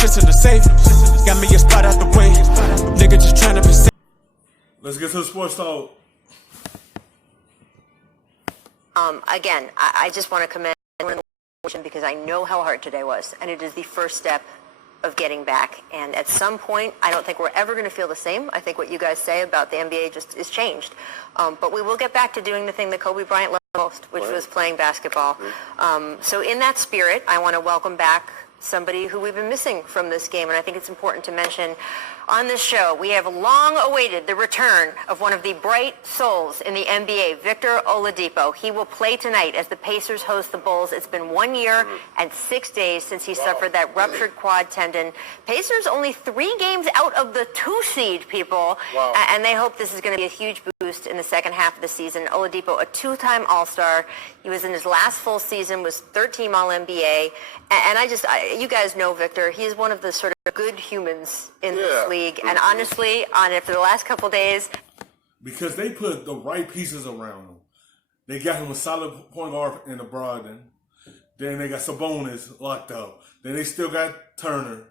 shit's in the safe. Got me a spot out the way. Nigga just tryna be safe. Let's get to the sports talk. Again, I just want to commend because I know how hard today was, and it is the first step of getting back. And at some point, I don't think we're ever going to feel the same. I think what you guys say about the NBA just is changed. But we will get back to doing the thing that Kobe Bryant loved most, which was playing basketball. So in that spirit, I want to welcome back somebody who we've been missing from this game, and I think it's important to mention on this show, we have long awaited the return of one of the bright souls in the NBA, Victor Oladipo. He will play tonight as the Pacers host the Bulls. It's been 1 year and 6 days since he suffered that ruptured quad tendon. Pacers only 3 games out of the 2 seed, people, and they hope this is going to be a huge boost in the second half of the season. Oladipo, a 2-time All-Star. He was in his last full season, was 3rd-team All-NBA, and you guys know Victor. He is one of the sort of good humans in this league, and honestly, after the last couple days, because they put the right pieces around him. They got him a solid point guard in the Brogdon. Then they got Sabonis locked up. Then they still got Turner.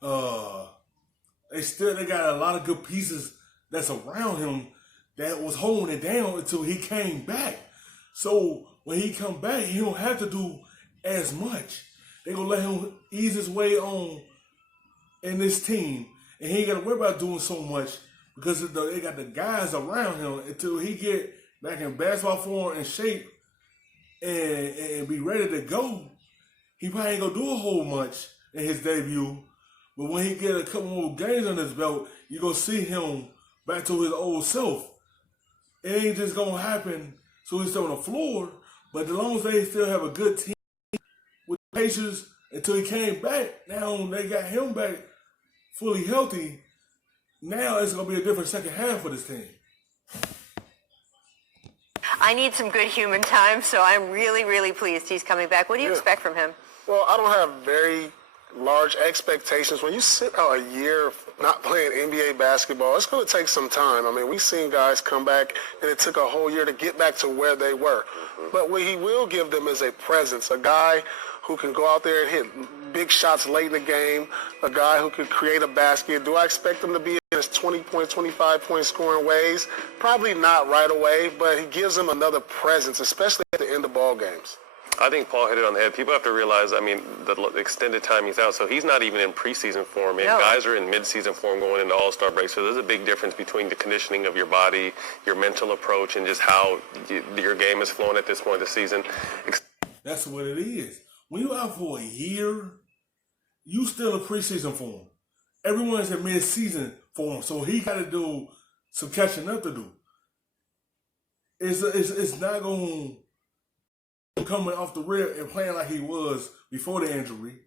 They got a lot of good pieces that's around him that was holding it down until he came back. So when he come back, he don't have to do as much. They gonna let him ease his way on in this team, and he ain't gotta worry about doing so much because they got the guys around him until he get back in basketball form and shape and be ready to go. He probably ain't gonna do a whole much in his debut, but when he get a couple more games on his belt, you gonna see him back to his old self. It ain't just gonna happen so he's still on the floor, but as long as they still have a good team with the Pacers until he came back, now they got him back fully healthy. Now it's going to be a different second half for this team. I need some good human time, so I'm really, really pleased he's coming back. What do you expect from him? Well, I don't have very large expectations. When you sit out a year not playing NBA basketball, it's going to take some time. I mean, we've seen guys come back, and it took a whole year to get back to where they were. But what he will give them is a presence, a guy who can go out there and hit big shots late in the game, a guy who could create a basket. Do I expect him to be in his 20-point, 25-point scoring ways? Probably not right away, but he gives them another presence, especially at the end of ball games. I think Paul hit it on the head. People have to realize, I mean, the extended time he's out, so he's not even in preseason form. And guys are in midseason form going into All-Star break, so there's a big difference between the conditioning of your body, your mental approach, and just how your game is flowing at this point of the season. That's what it is. When you're out for a year, you still in preseason form. Everyone's in mid-season form, so he got to do some catching up to do. It's not going to coming off the rip and playing like he was before the injury.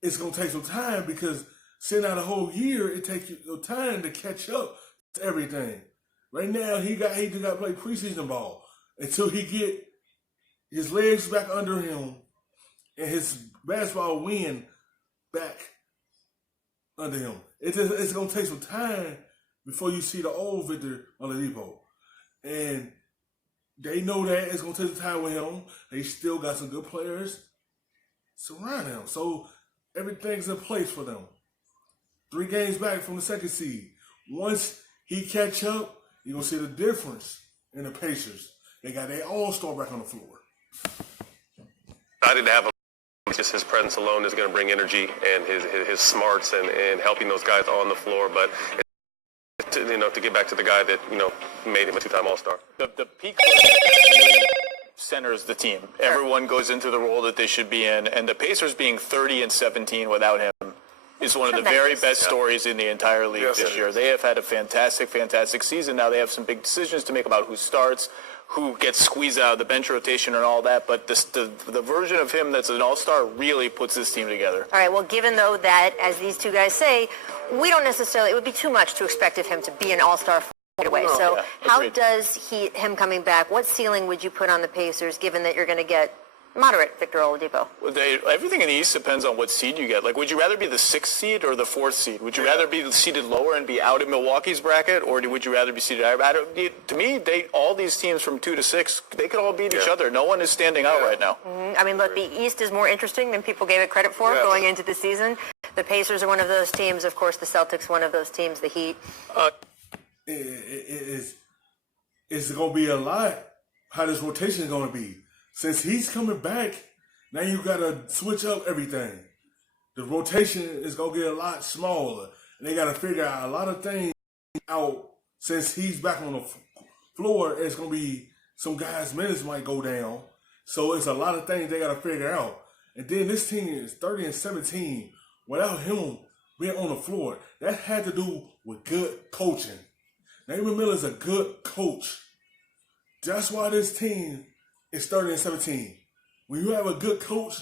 It's going to take some time because sitting out a whole year, it takes you time to catch up to everything. Right now, he just got to play preseason ball until he get his legs back under him and his basketball win back under him. It's going to take some time before you see the old Victor Oladipo. And they know that it's going to take some time with him. They still got some good players surrounding him. So everything's in place for them. 3 games back from the 2nd seed. Once he catch up, you're going to see the difference in the Pacers. They got their all-star back on the floor. Excited to have him. Just his presence alone is going to bring energy and his smarts and helping those guys on the floor. But to get back to the guy that made him a 2-time All-Star. The peak really centers the team. Everyone goes into the role that they should be in, and the Pacers being 30-17 without him is one of the very best stories in the entire league this year. They have had a fantastic, fantastic season. Now they have some big decisions to make about who starts, who gets squeezed out of the bench rotation and all that, but the version of him that's an all-star really puts this team together. All right, well, given, though, that, as these two guys say, we don't necessarily, it would be too much to expect of him to be an all-star right away. So how does him coming back, what ceiling would you put on the Pacers, given that you're going to get moderate Victor Oladipo? Well, everything in the East depends on what seed you get. Like, would you rather be the 6th seed or the 4th seed? Would you rather be seated lower and be out in Milwaukee's bracket, or would you rather be seated higher? To me, all these teams from 2 to 6, they could all beat each other. No one is standing out right now. I mean, look, the East is more interesting than people gave it credit for going into the season. The Pacers are one of those teams. Of course, the Celtics one of those teams. The Heat. It's going to be a lot how this rotation is going to be. Since he's coming back, now you got to switch up everything. The rotation is going to get a lot smaller. And they got to figure out a lot of things out. Since he's back on the floor, it's going to be some guys' minutes might go down. So it's a lot of things they got to figure out. And then this team is 30-17 without him being on the floor. That had to do with good coaching. Nate Miller's a good coach. That's why this team is 30-17. When you have a good coach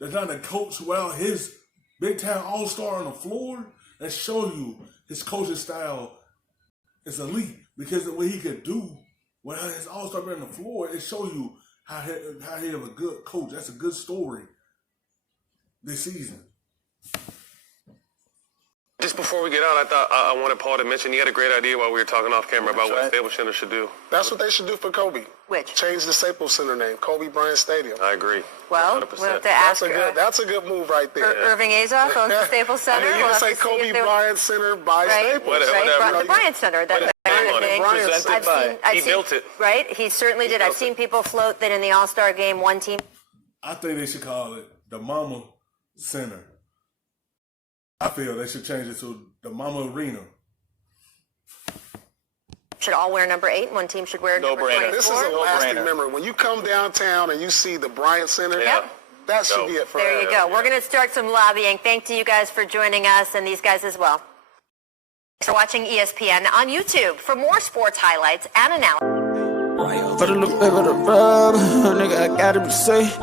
that's not a coach without his big-time all-star on the floor, that shows you his coaching style is elite. Because of what he could do without his all-star being on the floor, it shows you how he have a good coach. That's a good story this season. Just before we get out, I thought I wanted Paul to mention he had a great idea while we were talking off camera about what Staples Center should do. That's what they should do for Kobe. Which? Change the Staples Center name, Kobe Bryant Stadium. I agree. Well, 100%. we'll have to ask. That's a good move right there. Irving Azoff owns the Staples Center. I mean, you can say Kobe Bryant Center by Staples. Right, the Bryant Center. That's He built it. Right, he certainly did. I've seen people float that in the All-Star game, one team. I think they should call it the Mama Center. I feel they should change it to the Mama Arena. Should all wear number 8. One team should wear number 24. This is a lasting memory. When you come downtown and you see the Bryant Center, that should be it forever. There you go. We're going to start some lobbying. Thank you guys for joining us and these guys as well. Thanks for watching ESPN on YouTube. For more sports highlights and analysis. Better look back at the rub, nigga, I gotta be safe.